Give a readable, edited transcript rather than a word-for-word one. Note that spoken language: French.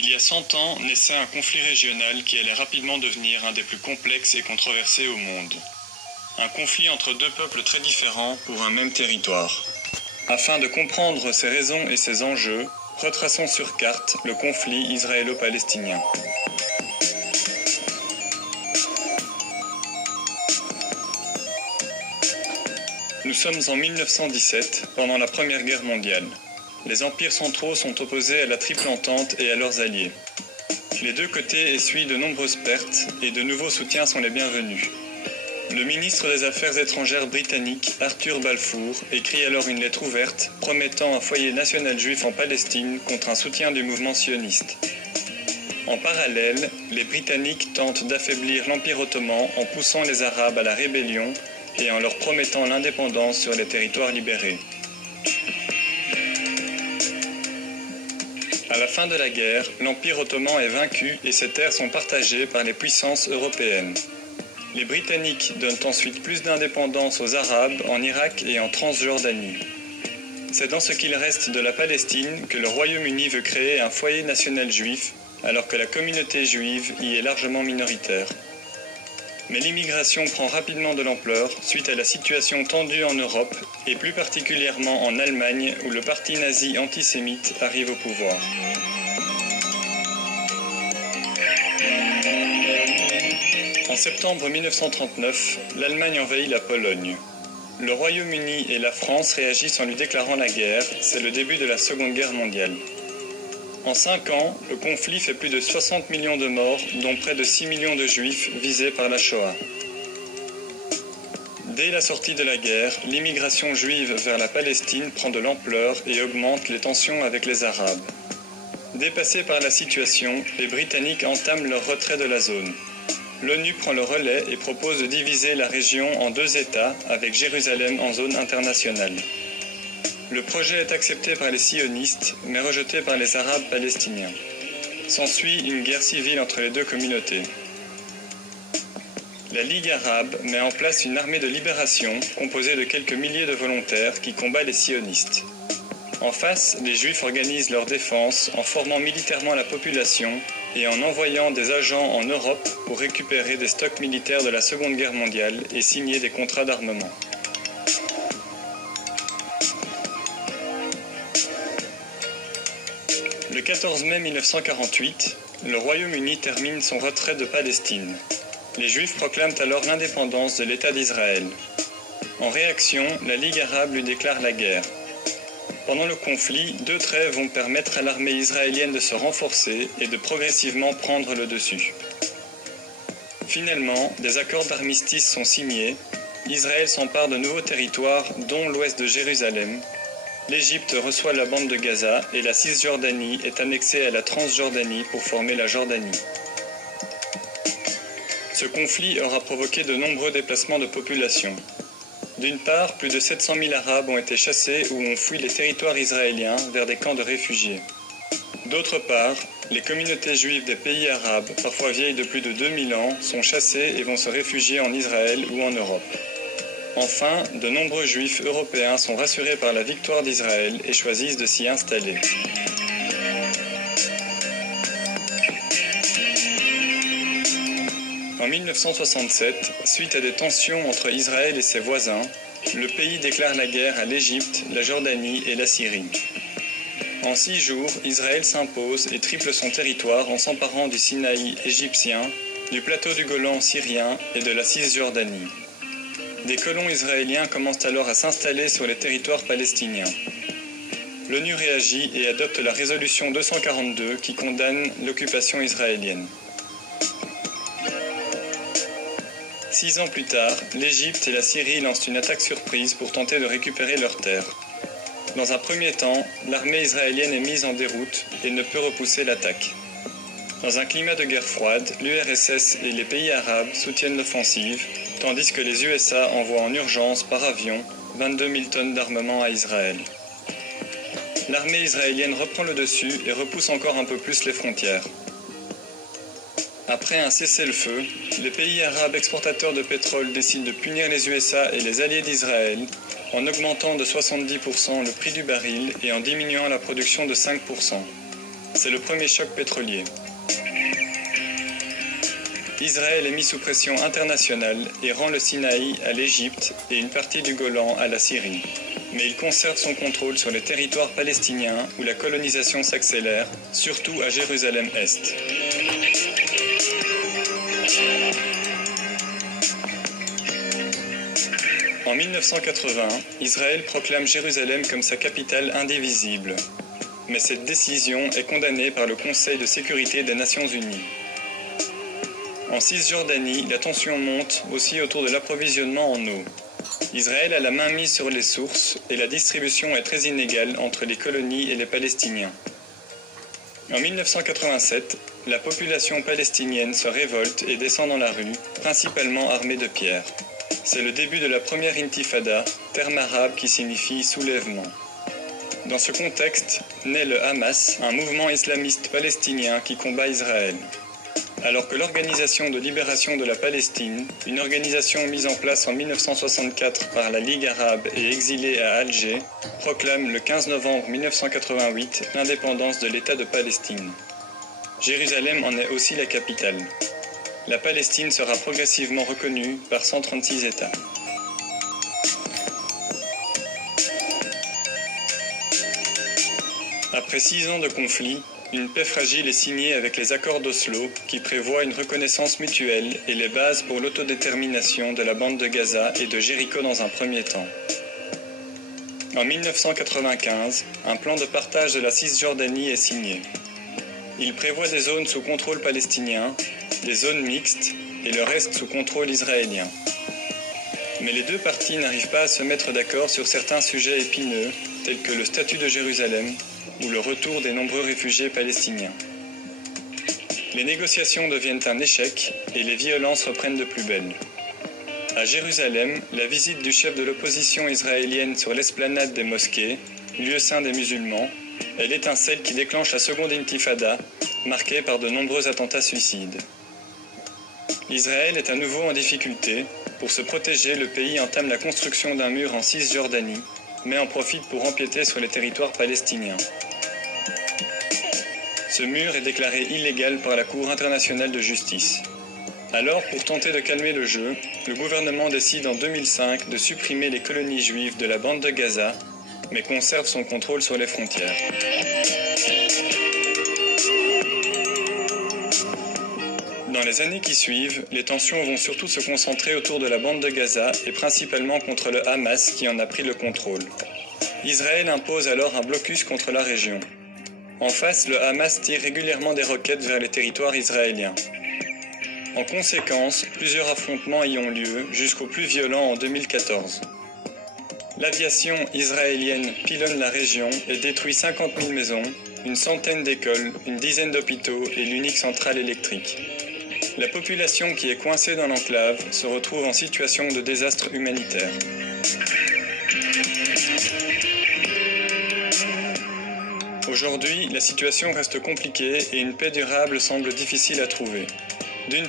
Il y a 100 ans naissait un conflit régional qui allait rapidement devenir un des plus complexes et controversés au monde. Un conflit entre deux peuples très différents pour un même territoire. Afin de comprendre ses raisons et ses enjeux, retraçons sur carte le conflit israélo-palestinien. Nous sommes en 1917, pendant la Première Guerre mondiale. Les empires centraux sont opposés à la Triple Entente et à leurs alliés. Les deux côtés essuient de nombreuses pertes et de nouveaux soutiens sont les bienvenus. Le ministre des Affaires étrangères britannique, Arthur Balfour, écrit alors une lettre ouverte promettant un foyer national juif en Palestine contre un soutien du mouvement sioniste. En parallèle, les Britanniques tentent d'affaiblir l'Empire ottoman en poussant les Arabes à la rébellion et en leur promettant l'indépendance sur les territoires libérés. À la fin de la guerre, l'Empire ottoman est vaincu et ses terres sont partagées par les puissances européennes. Les Britanniques donnent ensuite plus d'indépendance aux Arabes en Irak et en Transjordanie. C'est dans ce qu'il reste de la Palestine que le Royaume-Uni veut créer un foyer national juif, alors que la communauté juive y est largement minoritaire. Mais l'immigration prend rapidement de l'ampleur suite à la situation tendue en Europe et plus particulièrement en Allemagne où le parti nazi antisémite arrive au pouvoir. En septembre 1939, l'Allemagne envahit la Pologne. Le Royaume-Uni et la France réagissent en lui déclarant la guerre, c'est le début de la Seconde Guerre mondiale. En 5 ans, le conflit fait plus de 60 millions de morts, dont près de 6 millions de juifs visés par la Shoah. Dès la sortie de la guerre, l'immigration juive vers la Palestine prend de l'ampleur et augmente les tensions avec les Arabes. Dépassés par la situation, les Britanniques entament leur retrait de la zone. L'ONU prend le relais et propose de diviser la région en 2 États, avec Jérusalem en zone internationale. Le projet est accepté par les sionistes, mais rejeté par les Arabes palestiniens. S'ensuit une guerre civile entre les deux communautés. La Ligue arabe met en place une armée de libération composée de quelques milliers de volontaires qui combat les sionistes. En face, les Juifs organisent leur défense en formant militairement la population et en envoyant des agents en Europe pour récupérer des stocks militaires de la Seconde Guerre mondiale et signer des contrats d'armement. Le 14 mai 1948, le Royaume-Uni termine son retrait de Palestine. Les Juifs proclament alors l'indépendance de l'État d'Israël. En réaction, la Ligue arabe lui déclare la guerre. Pendant le conflit, 2 trêves vont permettre à l'armée israélienne de se renforcer et de progressivement prendre le dessus. Finalement, des accords d'armistice sont signés. Israël s'empare de nouveaux territoires, dont l'ouest de Jérusalem. L'Égypte reçoit la bande de Gaza et la Cisjordanie est annexée à la Transjordanie pour former la Jordanie. Ce conflit aura provoqué de nombreux déplacements de population. D'une part, plus de 700 000 Arabes ont été chassés ou ont fui les territoires israéliens vers des camps de réfugiés. D'autre part, les communautés juives des pays arabes, parfois vieilles de plus de 2000 ans, sont chassées et vont se réfugier en Israël ou en Europe. Enfin, de nombreux Juifs européens sont rassurés par la victoire d'Israël et choisissent de s'y installer. En 1967, suite à des tensions entre Israël et ses voisins, le pays déclare la guerre à l'Égypte, la Jordanie et la Syrie. En 6 jours, Israël s'impose et triple son territoire en s'emparant du Sinaï égyptien, du plateau du Golan syrien et de la Cisjordanie. Des colons israéliens commencent alors à s'installer sur les territoires palestiniens. L'ONU réagit et adopte la résolution 242 qui condamne l'occupation israélienne. 6 ans plus tard, l'Égypte et la Syrie lancent une attaque surprise pour tenter de récupérer leurs terres. Dans un premier temps, l'armée israélienne est mise en déroute et ne peut repousser l'attaque. Dans un climat de guerre froide, l'URSS et les pays arabes soutiennent l'offensive, tandis que les USA envoient en urgence par avion 22 000 tonnes d'armement à Israël. L'armée israélienne reprend le dessus et repousse encore un peu plus les frontières. Après un cessez-le-feu, les pays arabes exportateurs de pétrole décident de punir les USA et les alliés d'Israël en augmentant de 70% le prix du baril et en diminuant la production de 5%. C'est le premier choc pétrolier. Israël est mis sous pression internationale et rend le Sinaï à l'Égypte et une partie du Golan à la Syrie. Mais il conserve son contrôle sur les territoires palestiniens où la colonisation s'accélère, surtout à Jérusalem-Est. En 1980, Israël proclame Jérusalem comme sa capitale indivisible. Mais cette décision est condamnée par le Conseil de sécurité des Nations Unies. En Cisjordanie, la tension monte aussi autour de l'approvisionnement en eau. Israël a la main mise sur les sources et la distribution est très inégale entre les colonies et les Palestiniens. En 1987, la population palestinienne se révolte et descend dans la rue, principalement armée de pierres. C'est le début de la première intifada, terme arabe qui signifie soulèvement. Dans ce contexte, naît le Hamas, un mouvement islamiste palestinien qui combat Israël. Alors que l'Organisation de libération de la Palestine, une organisation mise en place en 1964 par la Ligue arabe et exilée à Alger, proclame le 15 novembre 1988 l'indépendance de l'État de Palestine. Jérusalem en est aussi la capitale. La Palestine sera progressivement reconnue par 136 États. Après 6 ans de conflit, une paix fragile est signée avec les accords d'Oslo qui prévoient une reconnaissance mutuelle et les bases pour l'autodétermination de la bande de Gaza et de Jéricho dans un premier temps. En 1995, un plan de partage de la Cisjordanie est signé. Il prévoit des zones sous contrôle palestinien, des zones mixtes et le reste sous contrôle israélien. Mais les deux parties n'arrivent pas à se mettre d'accord sur certains sujets épineux, tels que le statut de Jérusalem ou le retour des nombreux réfugiés palestiniens. Les négociations deviennent un échec et les violences reprennent de plus belle. À Jérusalem, la visite du chef de l'opposition israélienne sur l'esplanade des mosquées, lieu saint des musulmans, est l'étincelle qui déclenche la seconde intifada, marquée par de nombreux attentats suicides. Israël est à nouveau en difficulté. Pour se protéger, le pays entame la construction d'un mur en Cisjordanie, mais en profite pour empiéter sur les territoires palestiniens. Ce mur est déclaré illégal par la Cour internationale de justice. Alors, pour tenter de calmer le jeu, le gouvernement décide en 2005 de supprimer les colonies juives de la bande de Gaza, mais conserve son contrôle sur les frontières. Dans les années qui suivent, les tensions vont surtout se concentrer autour de la bande de Gaza et principalement contre le Hamas qui en a pris le contrôle. Israël impose alors un blocus contre la région. En face, le Hamas tire régulièrement des roquettes vers les territoires israéliens. En conséquence, plusieurs affrontements y ont lieu, jusqu'au plus violent en 2014. L'aviation israélienne pilonne la région et détruit 50 000 maisons, une centaine d'écoles, une dizaine d'hôpitaux et l'unique centrale électrique. La population qui est coincée dans l'enclave se retrouve en situation de désastre humanitaire. Aujourd'hui, la situation reste compliquée et une paix durable semble difficile à trouver.